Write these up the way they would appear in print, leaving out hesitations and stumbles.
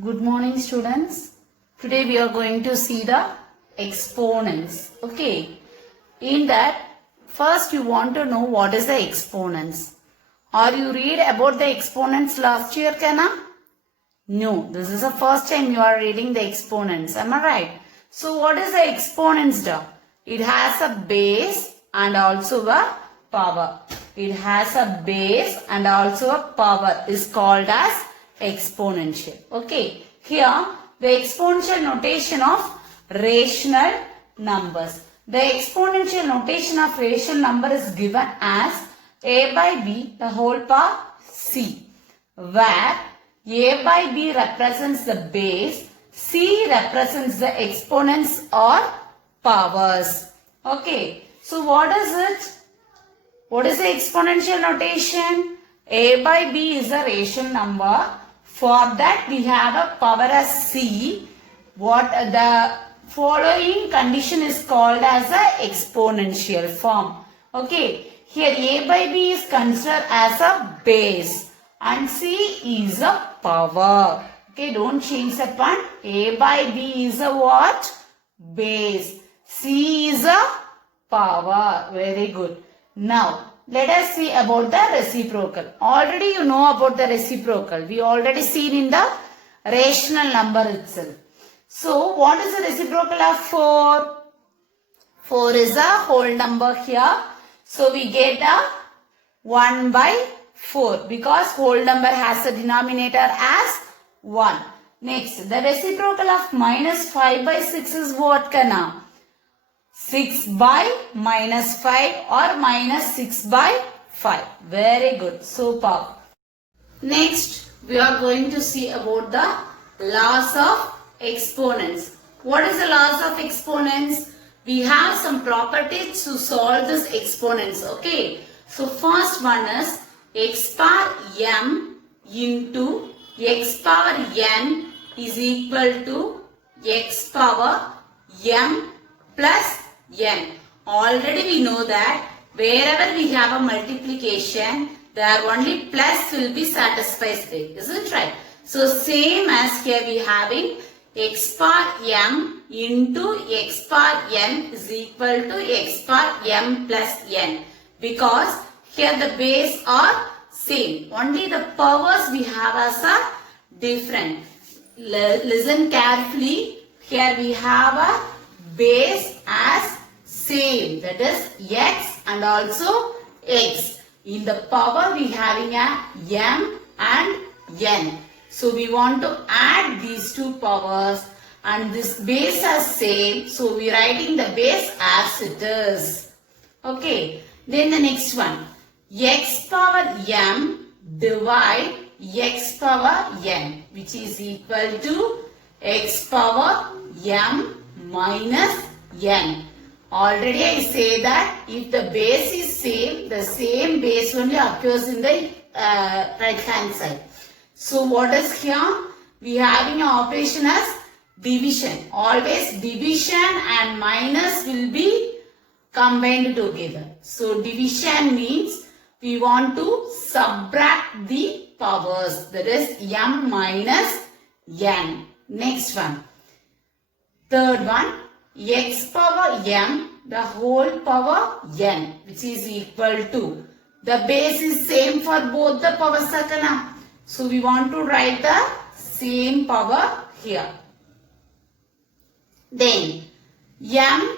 Good morning, students. Today we are going to see the exponents. Okay. In that, first you want to know what is the exponents. Or you read about the exponents last year, Kana? No, this is the first time you are reading the exponents. Am I right? So what is the exponents, da? It has a base and also a power. It has a base and also a power is called as exponential. Okay. Here the exponential notation of rational numbers. The exponential notation of rational number is given as a by b the whole power c, where a by b represents the base, c represents the exponents or powers. Okay. So what is it? What is the exponential notation? A by b is a rational number. For that we have a power as c. What the following condition is called as a exponential form. Okay. Here a by b is considered as a base and c is a power. Okay. Don't change the point. A by b is a what? Base. C is a power. Very good. Now, let us see about the reciprocal. Already you know about the reciprocal. We already seen in the rational number itself. So, what is the reciprocal of 4? 4 is a whole number here. So, we get a 1 by 4 because whole number has a denominator as 1. Next, the reciprocal of minus 5 by 6 is what, Kana? 6 by minus 5 or minus 6 by 5. Very good. Superb. Next, we are going to see about the laws of exponents. What is the laws of exponents? We have some properties to solve this exponents. Okay. So, first one is x power m into x power n is equal to x power m plus n. Already we know that wherever we have a multiplication, there only plus will be satisfied there. Isn't right? So same as here we having x power m into x power n is equal to x power m plus n. Because here the base are same. Only the powers we have as a different. Listen carefully. Here we have a base as same, that is x and also x. In the power we having a m and n. So we want to add these two powers and this base as same. So we writing the base as it is. Okay. Then the next one. X power m divide x power n, which is equal to x power m minus n. Already I say that if the base is same, the same base only occurs in the right hand side. So what is here? We having an operation as division. Always division and minus will be combined together. So division means we want to subtract the powers. That is m minus n. Next one. Third one. X power m the whole power n, which is equal to, the base is same for both the powers, Sakana. So we want to write the same power here. Then m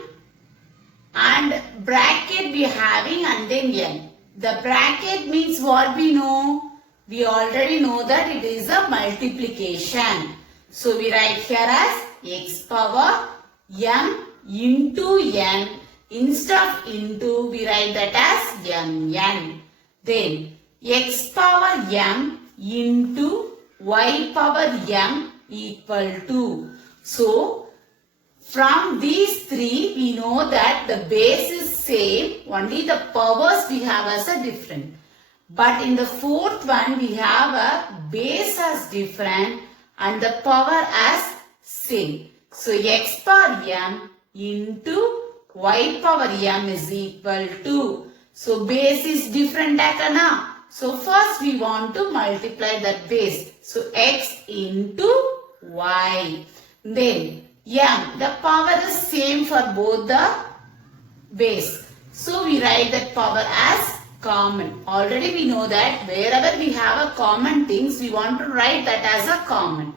and bracket we having and then n. The bracket means what we know? We already know that it is a multiplication. So we write here as x power m into n. Instead of into, we write that as mn. Then x power m into y power m equal to. So from these three we know that the base is same, only the powers we have as a different. But in the fourth one we have a base as different and the power as same. So x power m into y power m is equal to. So base is different, Akana. So first we want to multiply that base. So x into y. Then m, the power is same for both the base. So we write that power as common. Already we know that wherever we have a common things, we want to write that as a common.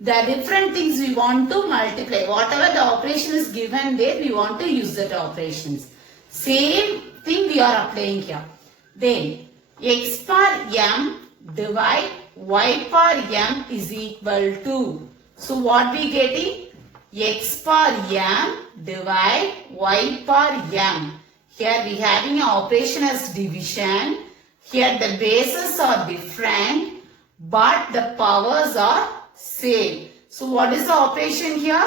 The different things we want to multiply. Whatever the operation is given there, we want to use that operations. Same thing we are applying here. Then x power m divide y power m is equal to. So what we getting? X power m divide y power m. Here we having an operation as division. Here the bases are different, but the powers are same. So what is the operation here?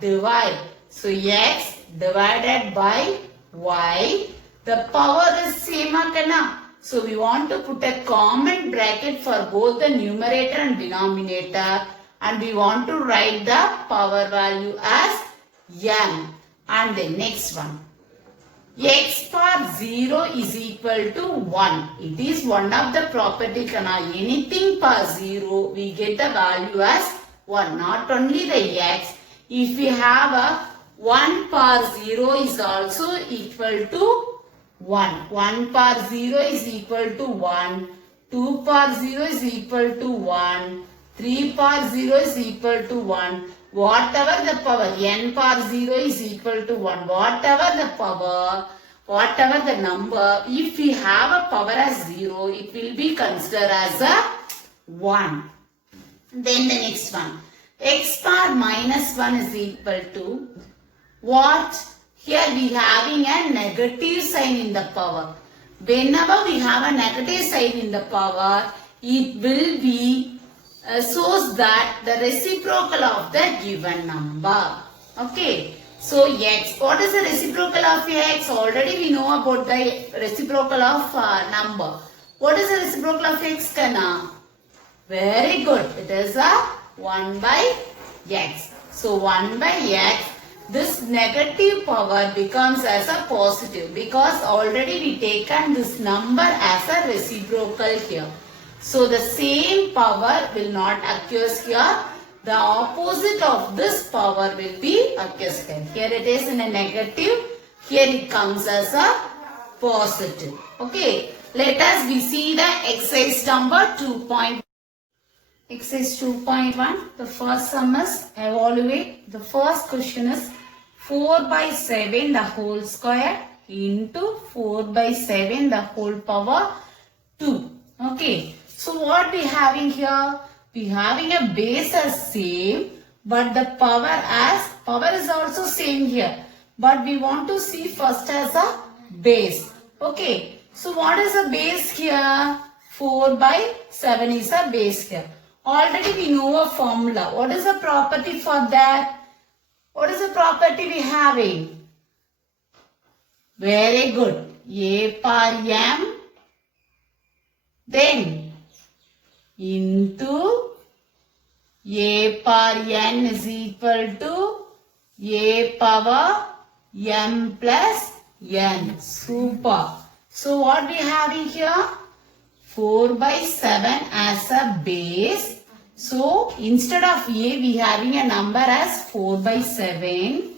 Divide. So x divided by y. The power is same kana. So we want to put a common bracket for both the numerator and denominator, and we want to write the power value as m. And the next one. X power 0 is equal to 1. It is one of the property kana. Anything power 0, we get the value as 1. Not only the x. If we have a 1 power 0 is also equal to 1. 1 power 0 is equal to 1. 2 power 0 is equal to 1. 3 power 0 is equal to 1. Whatever the power, n power 0 is equal to 1. Whatever the power, whatever the number, if we have a power as 0, it will be considered as a 1. Then the next one. X power minus 1 is equal to what? Here we having a negative sign in the power. Whenever we have a negative sign in the power, it will be shows that the reciprocal of the given number. Okay. So x, what is the reciprocal of x? Already we know about the reciprocal of number. What is the reciprocal of x kana? Very good. It is a 1 by x. So 1 by x, this negative power becomes as a positive because already we taken this number as a reciprocal here. So the same power will not occur here. The opposite of this power will be occurs here. Here it is in a negative. Here it comes as a positive. Okay. Let us see the exercise number 2. Exercise 2.1. The first sum is evaluate. The first question is 4 by 7 the whole square into 4 by 7 the whole power 2. Okay. So what we having here? We having a base as same, but the power is also same here. But we want to see first as a base. Okay. So what is a base here? 4 by 7 is a base here. Already we know a formula. What is the property for that? What is the property we having? Very good. A power m. Then into a power n is equal to a power m plus n. Super. So what we having here? 4 by 7 as a base. So instead of a we having a number as 4 by 7,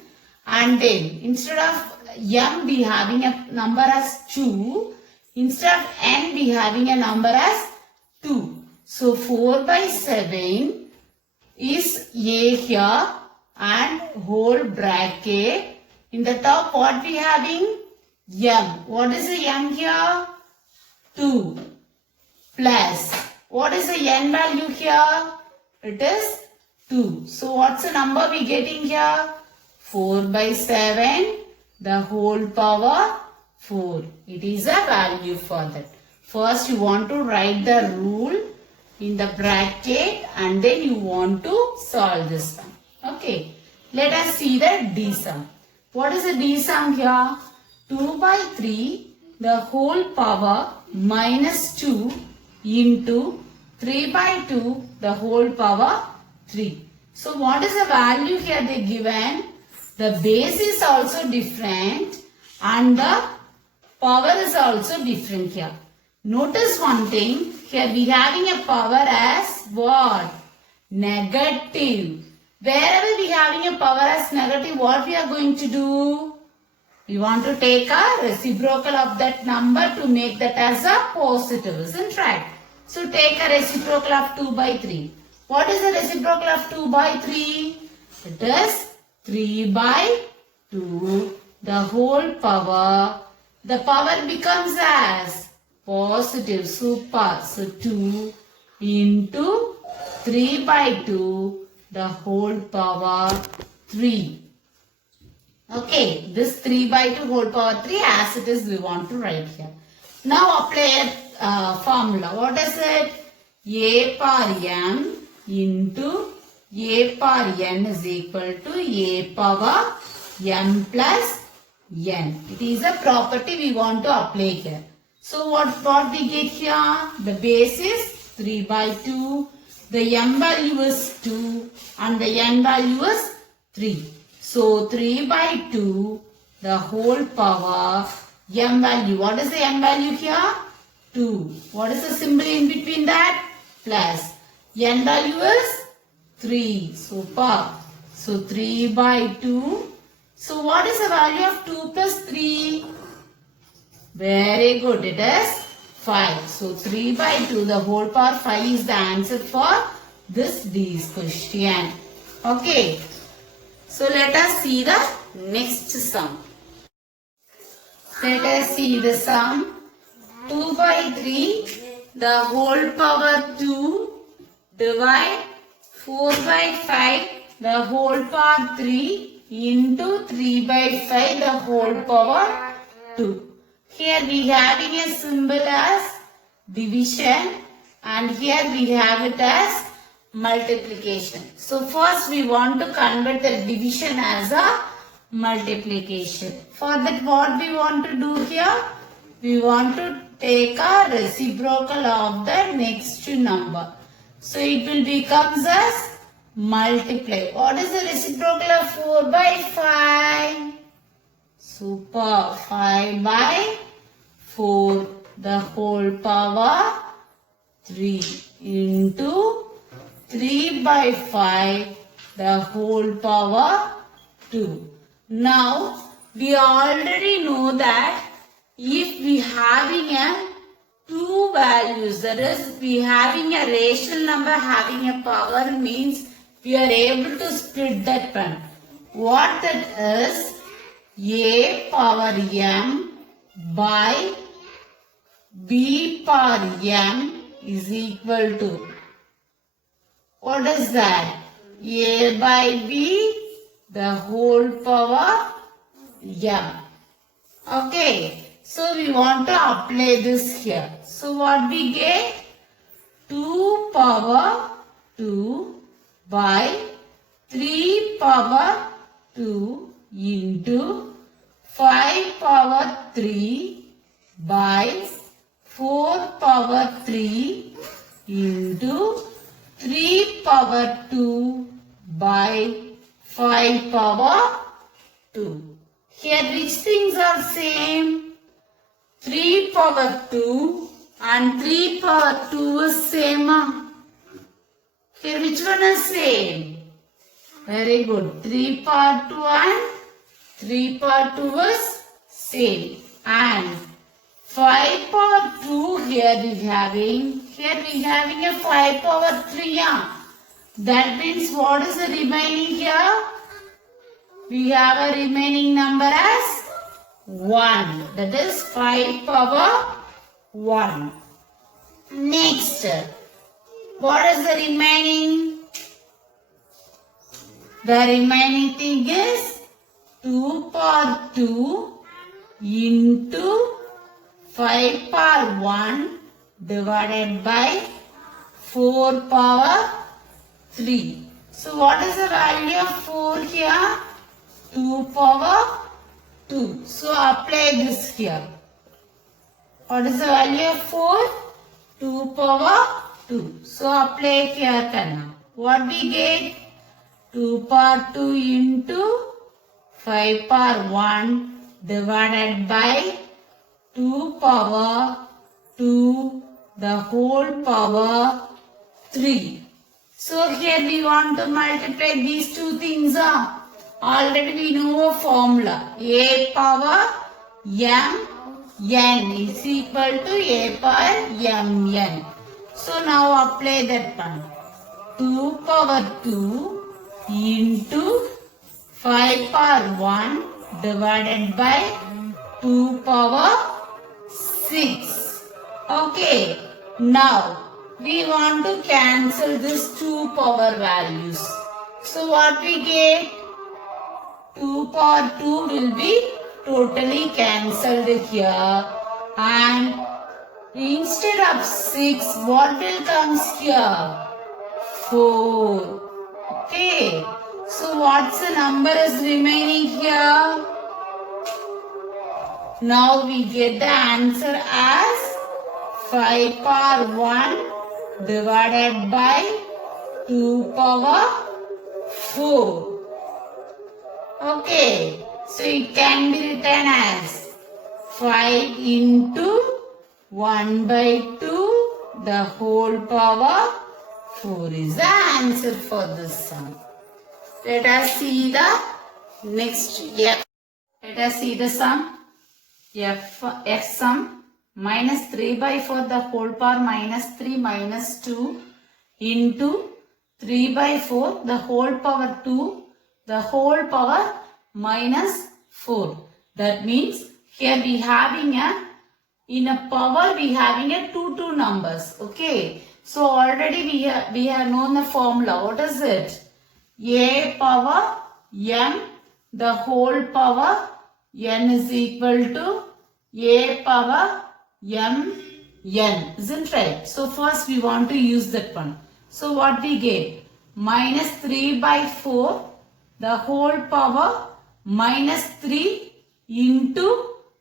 and then instead of m we having a number as 2. Instead of n we having a number as 2. So 4 by 7 is a here and whole bracket. In the top what we having? M. What is the m here? 2 plus. What is the n value here? It is 2. So what's the number we getting here? 4 by 7 the whole power 4. It is a value for that. First you want to write the rule in the bracket and then you want to solve this one. Okay. Let us see the D sum. What is the D sum here? 2 by 3 the whole power minus 2 into 3 by 2 the whole power 3. So what is the value here they given? The base is also different and the power is also different here. Notice one thing, here we having a power as what? negative. Wherever we having a power as negative, what we are going to do? We want to take a reciprocal of that number to make that as a positive, isn't right? So take a reciprocal of 2 by 3. What is the reciprocal of 2 by 3? It is 3 by 2, the whole power. The power becomes as positive, super. So 2 into 3 by 2, the whole power 3. Okay, this 3 by 2 whole power 3 as it is we want to write here. Now apply a formula. What is it? A power m into a power n is equal to a power m plus n. It is a property we want to apply here. So what we get here? The base is 3 by 2. The m value is 2 and the n value is 3. So 3 by 2, the whole power, m value. What is the m value here? 2. What is the symbol in between that? Plus. N value is 3. Super. So 3 by 2. So what is the value of 2 plus 3? Very good. It is 5. So 3 by 2, the whole power 5 is the answer for this D's question. Okay. So let us see the next sum. Let us see the sum. 2 by 3, the whole power 2, divide 4 by 5, the whole power 3 into 3 by 5, the whole power 2. Here we having a symbol as division and here we have it as multiplication. So first we want to convert the division as a multiplication. For that what we want to do here? We want to take a reciprocal of the next number. So it will becomes as multiply. What is the reciprocal of 4 by 5? Super. 5 by 4. The whole power 3 into 3 by 5, the whole power 2. Now, we already know that if we having a two values, that is, we having a rational number having a power means we are able to split that one. What that is? A power m by b power m is equal to, what is that? A by b, the whole power m. Okay. So we want to apply this here. So what we get? 2 power 2 by 3 power 2 into 5 power 3 by 4 power 3 into 3 power 2 by 5 power 2. Here which things are same? 3 power 2 and 3 power 2 is same. Here which one is same? Very good. 3 power 2 and 3 power 2 is same. And 5 power 2 here we having a 5 power 3. That means what is the remaining here? We have a remaining number as 1. That is 5 power 1. Next, what is the remaining? The remaining thing is 2 power 2 into 5 power 1 divided by 4 power 3. So what is the value of 4 here? 2 power 2. So apply this here. What is the value of 4? 2 power 2. So apply here Kanna. What we get? 2 power 2 into 5 power 1 divided by 2 power 2 the whole power 3. So here we want to multiply these two things. Already we know a formula. A power m n is equal to a power m n. So now apply that one. 2 power 2 into 5 power 1 divided by 2 power 6. Okay. Now we want to cancel this 2 power values. So what we get? 2 power 2 will be totally cancelled here, and instead of 6 what will comes here? 4. Okay. So what's the number is remaining here? Now we get the answer as 5 power 1 divided by 2 power 4. Okay, so it can be written as 5 into 1 by 2 the whole power 4 is the answer for this sum. Let us see the next F. Let us see the sum. F sum minus 3 by 4 the whole power minus 3 minus 2 into 3 by 4 the whole power 2 the whole power minus 4. That means here we having in a power we having a two numbers. Okay. So already we have known the formula. What is it? A power m the whole power n is equal to a power m n. Isn't right? So first we want to use that one. So what we get? Minus 3 by 4 the whole power minus 3 into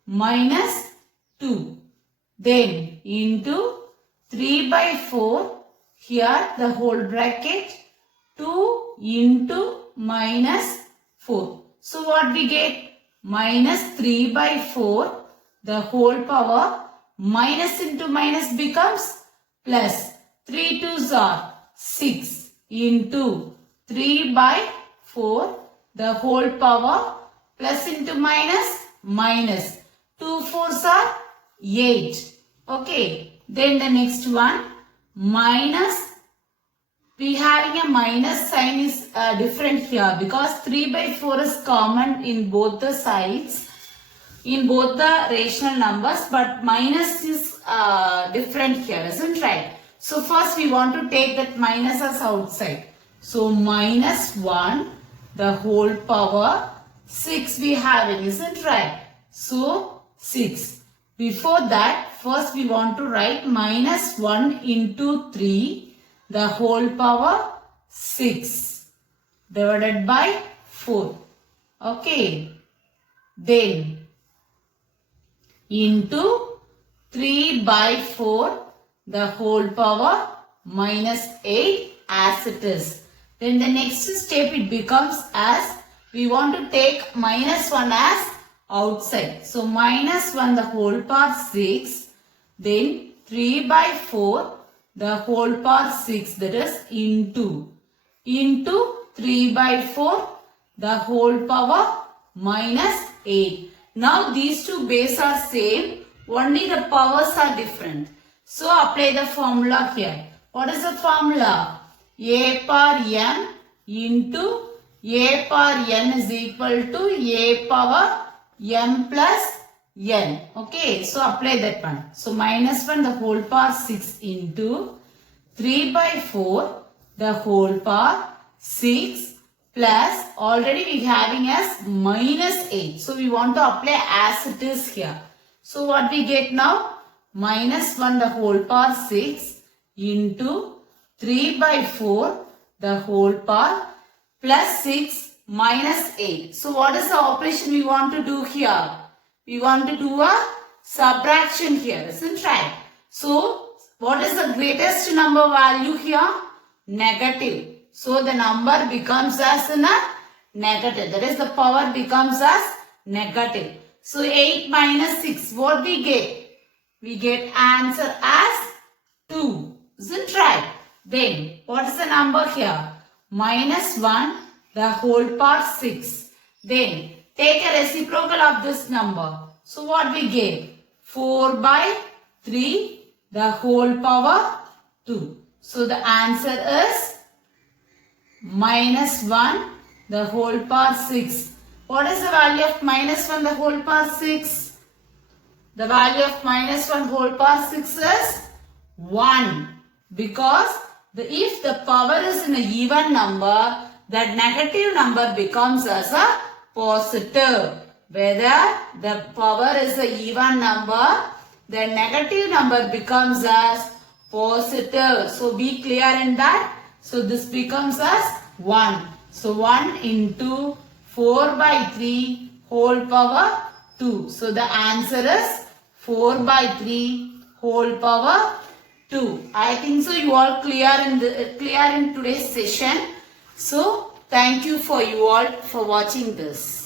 minus 2. Then into 3 by 4 here the whole bracket 2 into minus 4. So what we get? Minus 3 by 4 the whole power minus into minus becomes plus. 3 2s are 6 into 3 by 4 the whole power plus into minus minus. 2 4s are 8. Okay. Then the next one minus. We having a minus sign is different here because 3 by 4 is common in both the sides, in both the rational numbers, but minus is different here, isn't right? So first we want to take that minus as outside. So minus 1 the whole power 6 we having, isn't right? So 6. Before that first we want to write minus 1 into 3 the whole power 6 divided by 4. Okay. Then into 3 by 4 the whole power minus 8 as it is. Then the next step it becomes as we want to take minus 1 as outside. So minus 1 the whole power 6. Then 3 by 4 the whole power 6, that is into 3 by 4 the whole power minus 8. Now these two bases are same, only the powers are different. So apply the formula here. What is the formula? A power m into a power n is equal to a power m plus n. Okay, so apply that one. So minus 1 the whole power 6 into 3 by 4 the whole power 6 plus already we having as minus 8. So we want to apply as it is here. So what we get now? Minus 1 the whole power 6 into 3 by 4 the whole power plus 6 minus 8. So what is the operation we want to do here? We want to do a subtraction here, isn't right? So what is the greatest number value here? Negative. So the number becomes as a negative. That is the power becomes as negative. So 8 minus 6, what we get? We get answer as 2. Isn't right? Then, what is the number here? Minus 1, the whole power 6. Then, take a reciprocal of this number. So, what we get? 4 by 3, the whole power 2. So, the answer is minus 1, the whole power 6. What is the value of minus 1, the whole power 6? The value of minus 1 whole power 6 is 1. Because if the power is in a even number, that negative number becomes as a positive. Whether the power is a even number, the negative number becomes as positive. So be clear in that. So this becomes as 1. So 1 into 4 by 3 whole power 2. So the answer is 4 by 3 whole power 2. I think so you all clear in today's session. So thank you for you all for watching this.